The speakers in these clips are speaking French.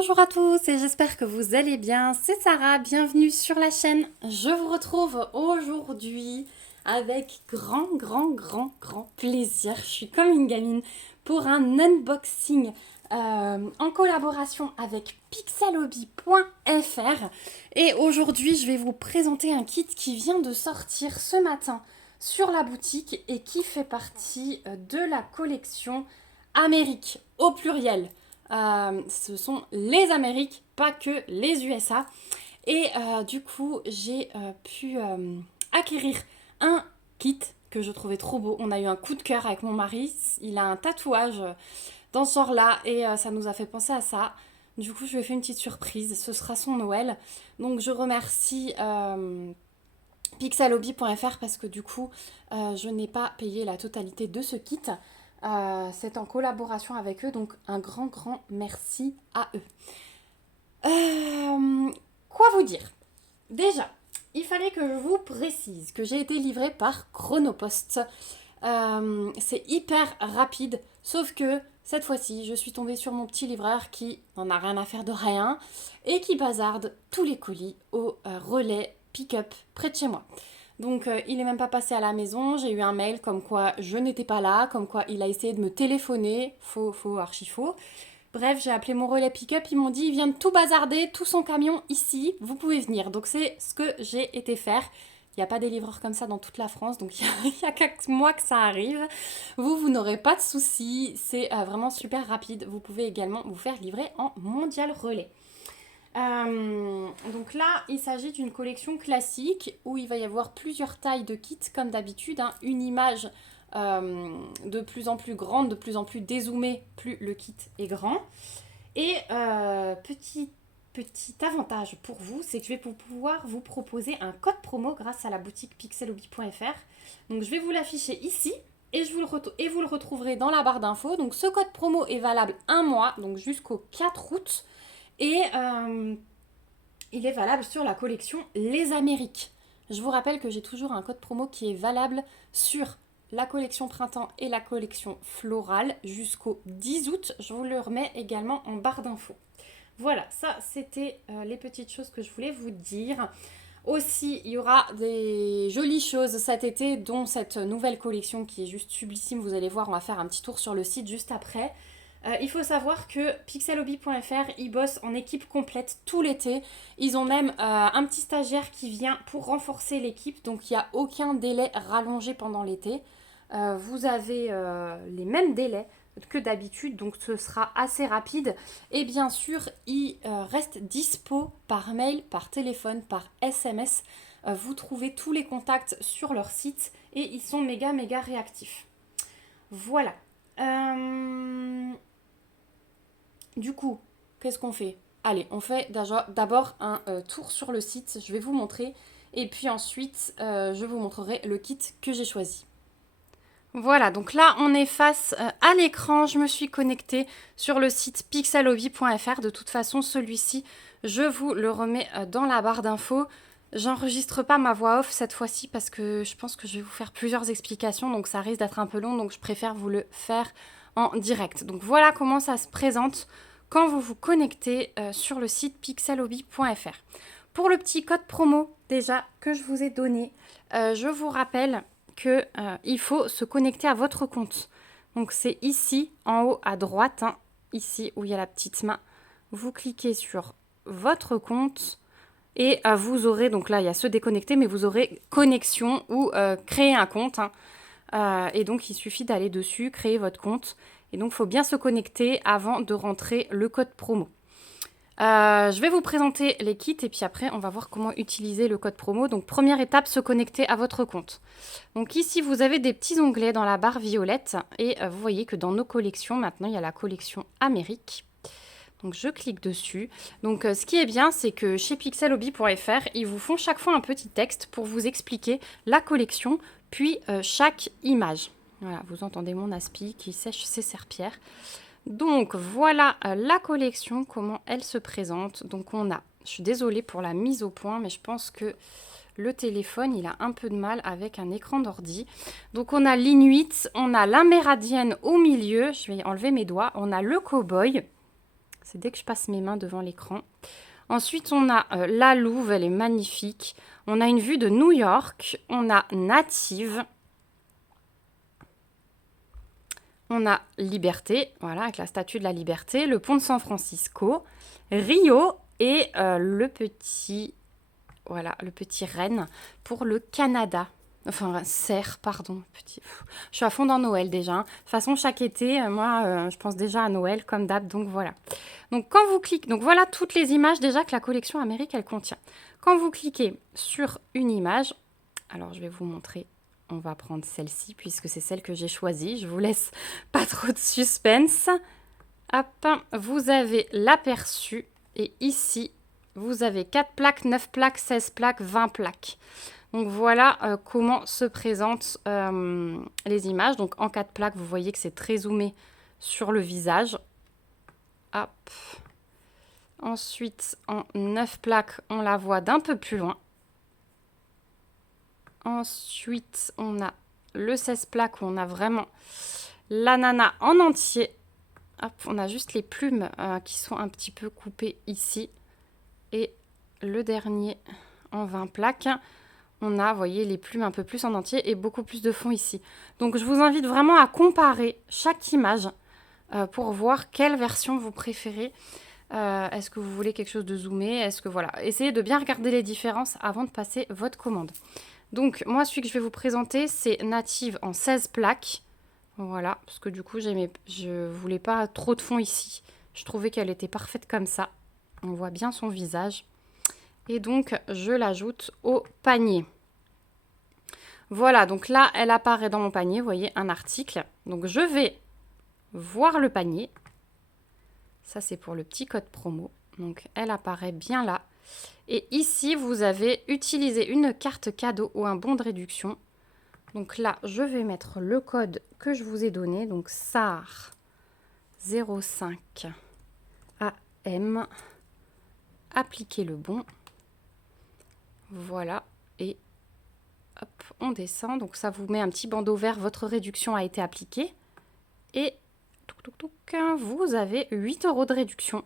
Bonjour à tous et j'espère que vous allez bien. C'est Sarah, bienvenue sur la chaîne. Je vous retrouve aujourd'hui avec grand plaisir. Je suis comme une gamine pour un unboxing en collaboration avec pixelhobby.fr. Et aujourd'hui, je vais vous présenter un kit qui vient de sortir ce matin sur la boutique et qui fait partie de la collection Amérique au pluriel. Ce sont les Amériques, pas que les USA. Et du coup, j'ai pu acquérir un kit que je trouvais trop beau. On a eu un coup de cœur avec mon mari. Il a un tatouage dans ce genre-là et ça nous a fait penser à ça. Du coup, je lui ai fait une petite surprise. Ce sera son Noël. Donc, je remercie pixelhobby.fr parce que du coup, je n'ai pas payé la totalité de ce kit. C'est en collaboration avec eux, donc un grand merci à eux. Quoi vous dire? Déjà, il fallait que je vous précise que j'ai été livrée par Chronopost. C'est hyper rapide, sauf que cette fois-ci, je suis tombée sur mon petit livreur qui n'en a rien à faire de rien et qui bazarde tous les colis au relais pick-up près de chez moi. Donc il n'est même pas passé à la maison, j'ai eu un mail comme quoi je n'étais pas là, comme quoi il a essayé de me téléphoner, faux, archi faux. Bref, j'ai appelé mon relais pick-up, ils m'ont dit il vient de tout bazarder, tout son camion ici, vous pouvez venir. Donc c'est ce que j'ai été faire. Il n'y a pas des livreurs comme ça dans toute la France, donc il y a qu'à moi que ça arrive. Vous n'aurez pas de soucis, c'est vraiment super rapide. Vous pouvez également vous faire livrer en mondial relais. Donc là, il s'agit d'une collection classique où il va y avoir plusieurs tailles de kits comme d'habitude, hein. Une image de plus en plus grande, de plus en plus dézoomée, plus le kit est grand. Et petit avantage pour vous, c'est que je vais pouvoir vous proposer un code promo grâce à la boutique pixelhobby.fr. Donc je vais vous l'afficher ici et vous le retrouverez dans la barre d'infos. Donc ce code promo est valable un mois, donc jusqu'au 4 août. Et il est valable sur la collection Les Amériques. Je vous rappelle que j'ai toujours un code promo qui est valable sur la collection printemps et la collection florale jusqu'au 10 août. Je vous le remets également en barre d'infos. Voilà, ça c'était les petites choses que je voulais vous dire. Aussi, il y aura des jolies choses cet été, dont cette nouvelle collection qui est juste sublissime. Vous allez voir, on va faire un petit tour sur le site juste après. Il faut savoir que pixelhobby.fr, ils bossent en équipe complète tout l'été. Ils ont même un petit stagiaire qui vient pour renforcer l'équipe, donc il n'y a aucun délai rallongé pendant l'été. Vous avez les mêmes délais que d'habitude, donc ce sera assez rapide. Et bien sûr, ils restent dispo par mail, par téléphone, par SMS. Vous trouvez tous les contacts sur leur site et ils sont méga réactifs. Voilà. Du coup, qu'est-ce qu'on fait? Allez, on fait d'abord un tour sur le site, je vais vous montrer. Et puis ensuite, je vous montrerai le kit que j'ai choisi. Voilà, donc là, on est face à l'écran. Je me suis connectée sur le site pixelhobby.fr. De toute façon, celui-ci, je vous le remets dans la barre d'infos. J'enregistre pas ma voix off cette fois-ci parce que je pense que je vais vous faire plusieurs explications. Donc ça risque d'être un peu long, donc je préfère vous le faire en direct. Donc voilà comment ça se présente quand vous vous connectez sur le site pixelhobby.fr. Pour le petit code promo déjà que je vous ai donné, je vous rappelle qu'il faut se connecter à votre compte. Donc c'est ici en haut à droite, hein, ici où il y a la petite main. Vous cliquez sur votre compte et vous aurez, donc là il y a se déconnecter, mais vous aurez connexion ou créer un compte, hein. Et donc il suffit d'aller dessus, créer votre compte. Et donc il faut bien se connecter avant de rentrer le code promo. Je vais vous présenter les kits et puis après on va voir comment utiliser le code promo. Donc première étape, se connecter à votre compte. Donc ici vous avez des petits onglets dans la barre violette et vous voyez que dans nos collections maintenant il y a la collection Amérique. Donc je clique dessus. Donc ce qui est bien, c'est que chez pixelhobby.fr, ils vous font chaque fois un petit texte pour vous expliquer la collection, puis chaque image. Voilà, vous entendez mon aspi qui sèche ses serpillères. Donc voilà la collection, comment elle se présente. Donc on a, je suis désolée pour la mise au point, mais je pense que le téléphone, il a un peu de mal avec un écran d'ordi. Donc on a l'Inuit, on a l'amérindienne au milieu, je vais enlever mes doigts, on a le cow-boy. C'est dès que je passe mes mains devant l'écran. Ensuite, on a la Louve, elle est magnifique. On a une vue de New York. On a Native. On a Liberté, voilà, avec la statue de la Liberté. Le pont de San Francisco. Rio et voilà, le petit renne pour le Canada. Enfin, cerf, pardon. Je suis à fond dans Noël déjà. De toute façon, chaque été, moi, je pense déjà à Noël, comme d'hab, donc voilà. Donc, quand vous cliquez... Donc, voilà toutes les images déjà que la collection Amérique, elle contient. Quand vous cliquez sur une image, alors je vais vous montrer, on va prendre celle-ci, puisque c'est celle que j'ai choisie. Je vous laisse pas trop de suspense. Hop, vous avez l'aperçu, et ici, vous avez 4 plaques, 9 plaques, 16 plaques, 20 plaques. Donc voilà comment se présentent les images. Donc en 4 plaques, vous voyez que c'est très zoomé sur le visage. Hop. Ensuite, en 9 plaques, on la voit d'un peu plus loin. Ensuite, on a le 16 plaques où on a vraiment la nana en entier. Hop, on a juste les plumes qui sont un petit peu coupées ici. Et le dernier en 20 plaques. On a, vous voyez, les plumes un peu plus en entier et beaucoup plus de fond ici. Donc, je vous invite vraiment à comparer chaque image pour voir quelle version vous préférez. Est-ce que vous voulez quelque chose de zoomé? Est-ce que, voilà, essayez de bien regarder les différences avant de passer votre commande. Donc, moi, celui que je vais vous présenter, c'est Native en 16 plaques. Voilà, parce que du coup, je voulais pas trop de fond ici. Je trouvais qu'elle était parfaite comme ça. On voit bien son visage. Et donc, je l'ajoute au panier. Voilà, donc là, elle apparaît dans mon panier, vous voyez, un article. Donc, je vais voir le panier. Ça, c'est pour le petit code promo. Donc, elle apparaît bien là. Et ici, vous avez utilisé une carte cadeau ou un bon de réduction. Donc là, je vais mettre le code que je vous ai donné. Donc, SAR 05 AM. Appliquez le bon. Voilà, et hop, on descend. Donc ça vous met un petit bandeau vert, votre réduction a été appliquée. Et vous avez 8 € de réduction.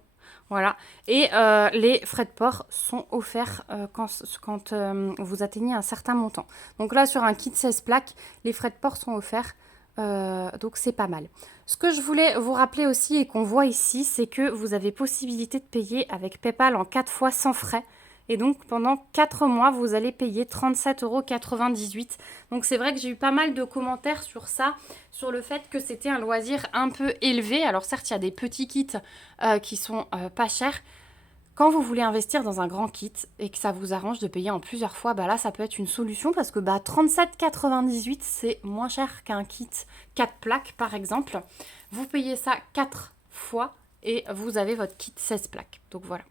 Voilà, et les frais de port sont offerts quand vous atteignez un certain montant. Donc là, sur un kit 16 plaques, les frais de port sont offerts. Donc c'est pas mal. Ce que je voulais vous rappeler aussi et qu'on voit ici, c'est que vous avez possibilité de payer avec PayPal en 4 fois sans frais. Et donc, pendant 4 mois, vous allez payer 37,98 €. Donc, c'est vrai que j'ai eu pas mal de commentaires sur ça, sur le fait que c'était un loisir un peu élevé. Alors, certes, il y a des petits kits qui sont pas chers. Quand vous voulez investir dans un grand kit et que ça vous arrange de payer en plusieurs fois, bah là, ça peut être une solution parce que 37,98 €, c'est moins cher qu'un kit 4 plaques, par exemple. Vous payez ça 4 fois et vous avez votre kit 16 plaques. Donc, voilà.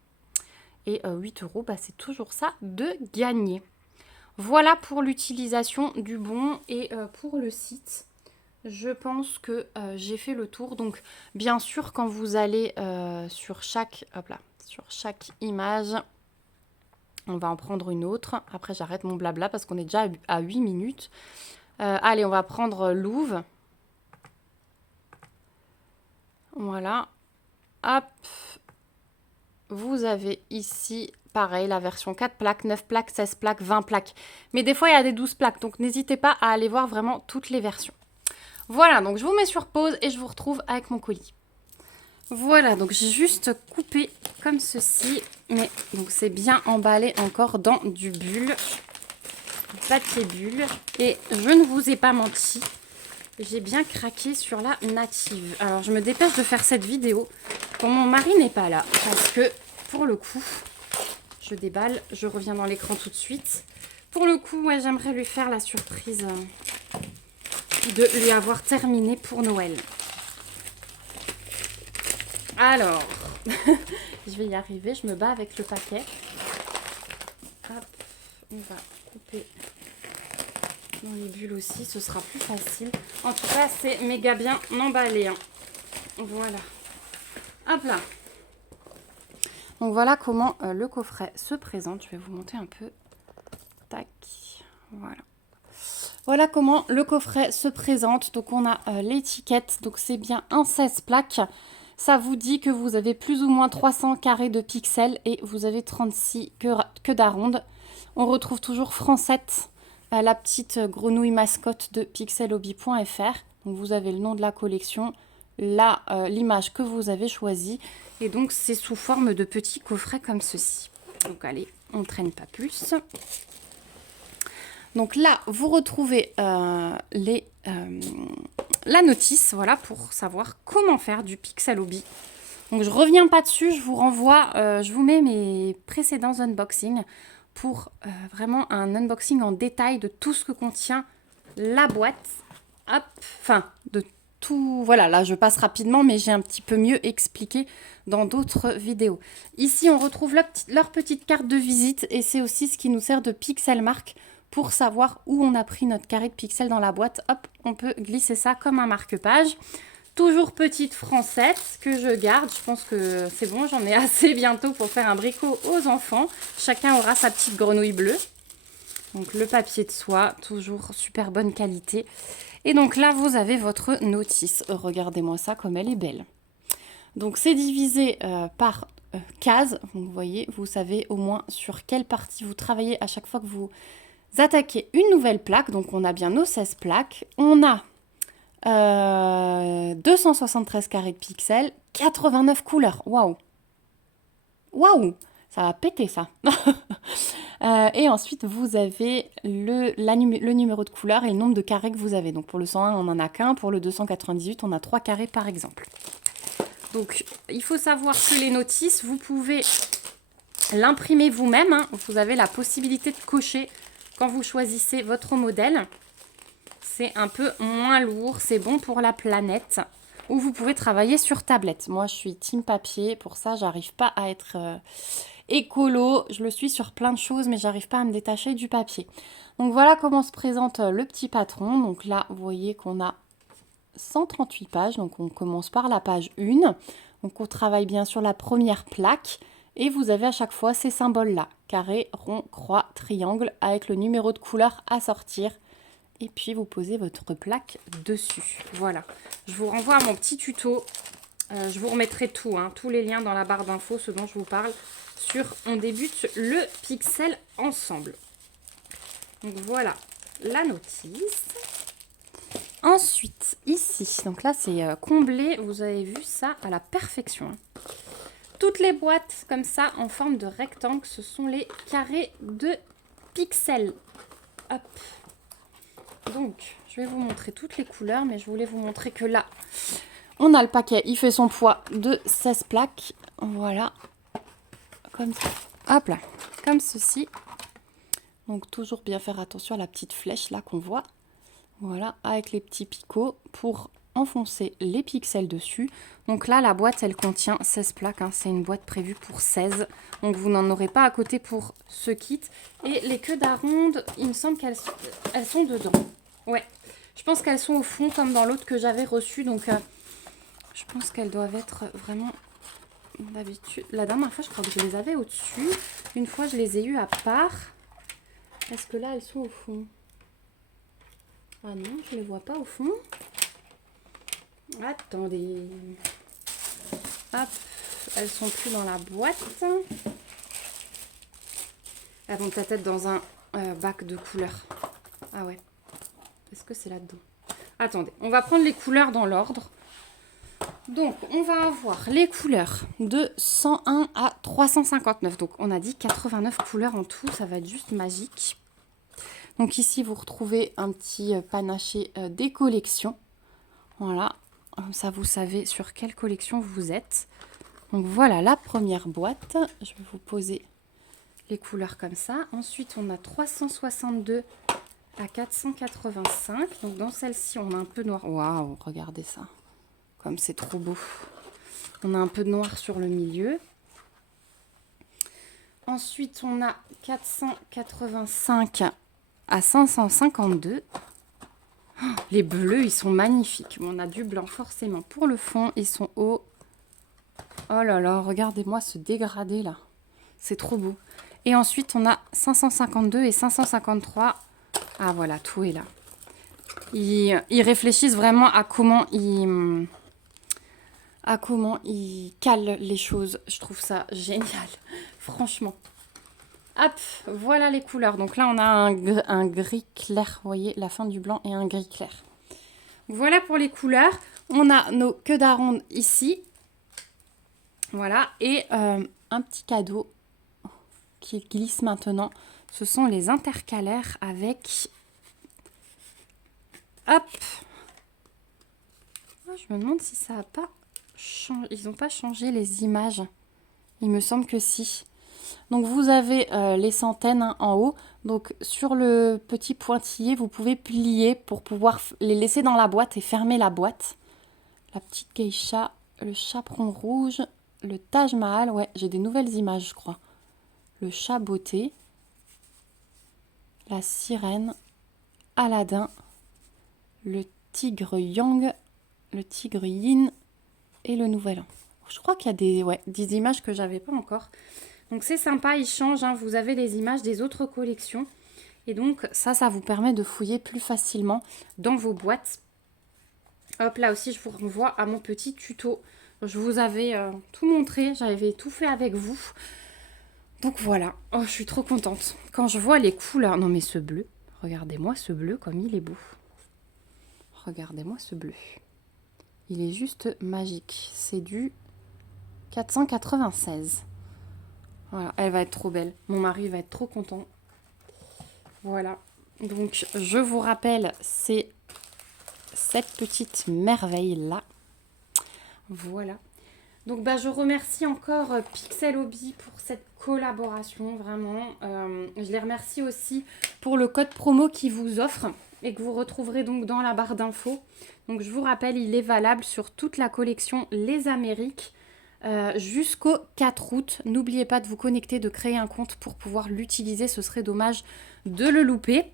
Et 8 €, bah, c'est toujours ça de gagner. Voilà pour l'utilisation du bon et pour le site. Je pense que j'ai fait le tour. Donc, bien sûr, quand vous allez sur chaque image, on va en prendre une autre. Après, j'arrête mon blabla parce qu'on est déjà à 8 minutes. Allez, on va prendre Louve. Voilà. Hop. Vous avez ici, pareil, la version 4 plaques, 9 plaques, 16 plaques, 20 plaques. Mais des fois, il y a des 12 plaques, donc n'hésitez pas à aller voir vraiment toutes les versions. Voilà, donc je vous mets sur pause et je vous retrouve avec mon colis. Voilà, donc j'ai juste coupé comme ceci, mais donc c'est bien emballé encore dans du bulle, papier bulle. Et je ne vous ai pas menti, j'ai bien craqué sur la Native. Alors, je me dépêche de faire cette vidéo quand mon mari n'est pas là. Parce que, pour le coup, je déballe, je reviens dans l'écran tout de suite. Pour le coup, ouais, j'aimerais lui faire la surprise de lui avoir terminé pour Noël. Alors, je vais y arriver, je me bats avec le paquet. Hop, on va couper dans les bulles aussi, ce sera plus facile. En tout cas, c'est méga bien emballé. Hein. Voilà. Hop là. Donc voilà comment le coffret se présente. Je vais vous monter un peu. Tac. Voilà. Voilà comment le coffret se présente. Donc on a l'étiquette. Donc c'est bien un 16 plaques. Ça vous dit que vous avez plus ou moins 300 carrés de pixels et vous avez 36 queues d'aronde. On retrouve toujours Francette, la petite grenouille mascotte de pixelhobby.fr. Donc vous avez le nom de la collection, l'image que vous avez choisie. Et donc c'est sous forme de petits coffrets comme ceci. Donc allez, on ne traîne pas plus. Donc là, vous retrouvez la notice, voilà, pour savoir comment faire du Pixel Hobby. Donc je reviens pas dessus, je vous renvoie, je vous mets mes précédents unboxings pour vraiment un unboxing en détail de tout ce que contient la boîte. Hop, enfin, de tout, voilà, là je passe rapidement, mais j'ai un petit peu mieux expliqué dans d'autres vidéos. Ici, on retrouve leur petite carte de visite et c'est aussi ce qui nous sert de Pixel Mark pour savoir où on a pris notre carré de pixels dans la boîte. Hop, on peut glisser ça comme un marque-page. Toujours petite Francette que je garde. Je pense que c'est bon, j'en ai assez bientôt pour faire un bricot aux enfants. Chacun aura sa petite grenouille bleue. Donc le papier de soie, toujours super bonne qualité. Et donc là, vous avez votre notice. Regardez-moi ça comme elle est belle. Donc c'est divisé par cases. Donc, vous voyez, vous savez au moins sur quelle partie vous travaillez à chaque fois que vous attaquez une nouvelle plaque. Donc on a bien nos 16 plaques. On a 273 carrés de pixels, 89 couleurs. Waouh! Waouh! Ça va péter ça. Et ensuite, vous avez le numéro de couleur et le nombre de carrés que vous avez. Donc pour le 101, on n'en a qu'un. Pour le 298, on a 3 carrés par exemple. Donc il faut savoir que les notices, vous pouvez l'imprimer vous-même. Hein. Vous avez la possibilité de cocher quand vous choisissez votre modèle. C'est un peu moins lourd, c'est bon pour la planète. Ou vous pouvez travailler sur tablette. Moi, je suis team papier. Pour ça, j'arrive pas à être écolo. Je le suis sur plein de choses, mais j'arrive pas à me détacher du papier. Donc voilà comment se présente le petit patron. Donc là, vous voyez qu'on a 138 pages. Donc on commence par la page 1. Donc on travaille bien sur la première plaque. Et vous avez à chaque fois ces symboles-là. Carré, rond, croix, triangle, avec le numéro de couleur à sortir. Et puis vous posez votre plaque dessus. Voilà. Je vous renvoie à mon petit tuto. Je vous remettrai tout, hein, tous les liens dans la barre d'infos, ce dont je vous parle, sur On débute le pixel ensemble. Donc voilà la notice. Ensuite, ici, donc là c'est comblé, vous avez vu ça à la perfection. Hein. Toutes les boîtes comme ça en forme de rectangle, ce sont les carrés de pixels. Hop. Donc, je vais vous montrer toutes les couleurs, mais je voulais vous montrer que là, on a le paquet, il fait son poids de 16 plaques. Voilà, comme ça. Hop là, comme ceci. Donc, toujours bien faire attention à la petite flèche là qu'on voit. Voilà, avec les petits picots pour enfoncer les pixels dessus. Donc là, la boîte, elle contient 16 plaques. Hein. C'est une boîte prévue pour 16. Donc vous n'en aurez pas à côté pour ce kit. Et les queues d'aronde, il me semble qu'elles sont dedans. Ouais, je pense qu'elles sont au fond comme dans l'autre que j'avais reçu. Donc je pense qu'elles doivent être vraiment d'habitude. La dernière fois, je crois que je les avais au-dessus. Une fois, je les ai eues à part. Est-ce que là, elles sont au fond? Ah non, je ne les vois pas au fond. Attendez. Hop, elles sont plus dans la boîte. Elles vont peut-être être dans un bac de couleurs. Ah ouais. Est-ce que c'est là-dedans? Attendez, on va prendre les couleurs dans l'ordre. Donc, on va avoir les couleurs de 101 à 359. Donc, on a dit 89 couleurs en tout. Ça va être juste magique. Donc, ici, vous retrouvez un petit panaché des collections. Voilà. Comme ça, vous savez sur quelle collection vous êtes. Donc, voilà la première boîte. Je vais vous poser les couleurs comme ça. Ensuite, on a 362 à 485. Donc, dans celle-ci, on a un peu de noir. Waouh, regardez ça. Comme c'est trop beau. On a un peu de noir sur le milieu. Ensuite, on a 485 à 552. Oh, les bleus, ils sont magnifiques. On a du blanc forcément pour le fond. Ils sont hauts. Oh là là, regardez-moi ce dégradé là. C'est trop beau. Et ensuite, on a 552 et 553. Ah voilà, tout est là. Ils réfléchissent vraiment à comment ils à comment il cale les choses. Je trouve ça génial, franchement. Hop, voilà les couleurs. Donc là, on a un gris clair. Vous voyez, la fin du blanc et un gris clair. Voilà pour les couleurs. On a nos queues d'aronde ici. Voilà. Et un petit cadeau qui glisse maintenant. Ce sont les intercalaires avec... Hop. Je me demande si ça n'a pas changé. Ils n'ont pas changé les images. Il me semble que si. Donc vous avez les centaines hein, en haut. Donc sur le petit pointillé, vous pouvez plier pour pouvoir les laisser dans la boîte et fermer la boîte. La petite geisha, le chaperon rouge, le Taj Mahal. Ouais, j'ai des nouvelles images, je crois. Le chat beauté, la sirène, Aladdin, le tigre Yang, le tigre Yin et le nouvel an. Je crois qu'il y a des images que j'avais pas encore. Donc c'est sympa, ils changent, hein. Vous avez les images des autres collections. Et donc ça vous permet de fouiller plus facilement dans vos boîtes. Hop, là aussi je vous renvoie à mon petit tuto. Je vous avais tout montré, j'avais tout fait avec vous. Donc voilà, oh, je suis trop contente. Quand je vois les couleurs, non mais ce bleu, regardez-moi ce bleu comme il est beau. Regardez-moi ce bleu. Il est juste magique. C'est du 496. Voilà, elle va être trop belle. Mon mari va être trop content. Voilà. Donc, je vous rappelle, c'est cette petite merveille-là. Voilà. Donc, bah, je remercie encore Pixel Hobby pour cette collaboration, vraiment. Je les remercie aussi pour le code promo qu'ils vous offrent et que vous retrouverez donc dans la barre d'infos. Donc, je vous rappelle, il est valable sur toute la collection Les Amériques. Jusqu'au 4 août. N'oubliez pas de vous connecter, de créer un compte pour pouvoir l'utiliser. Ce serait dommage de le louper.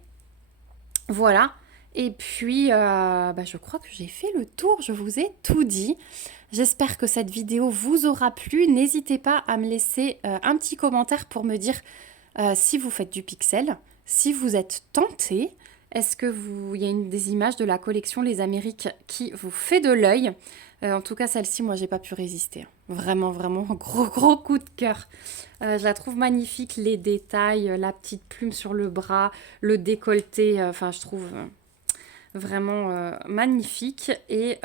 Voilà. Et puis, je crois que j'ai fait le tour. Je vous ai tout dit. J'espère que cette vidéo vous aura plu. N'hésitez pas à me laisser un petit commentaire pour me dire si vous faites du pixel, si vous êtes tenté. Est-ce que il y a des images de la collection Les Amériques qui vous fait de l'œil? En tout cas, celle-ci, moi, j'ai pas pu résister. Vraiment, vraiment, gros coup de cœur. Je la trouve magnifique, les détails, la petite plume sur le bras, le décolleté. Je trouve vraiment magnifique. Et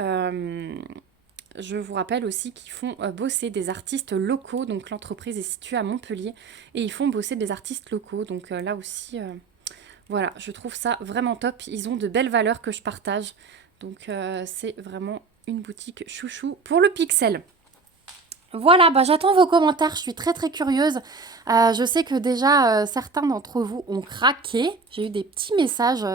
je vous rappelle aussi qu'ils font bosser des artistes locaux. Donc, l'entreprise est située à Montpellier et ils font bosser des artistes locaux. Donc, là aussi... Voilà, je trouve ça vraiment top. Ils ont de belles valeurs que je partage. Donc, c'est vraiment une boutique chouchou pour le pixel. Voilà, j'attends vos commentaires. Je suis très curieuse. Je sais que déjà, certains d'entre vous ont craqué. J'ai eu des petits messages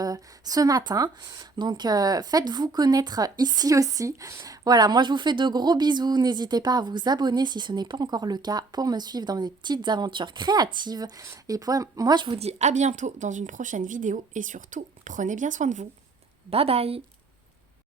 ce matin. Donc, faites-vous connaître ici aussi. Voilà, moi je vous fais de gros bisous. N'hésitez pas à vous abonner si ce n'est pas encore le cas pour me suivre dans mes petites aventures créatives. Et moi je vous dis à bientôt dans une prochaine vidéo et surtout, prenez bien soin de vous. Bye bye!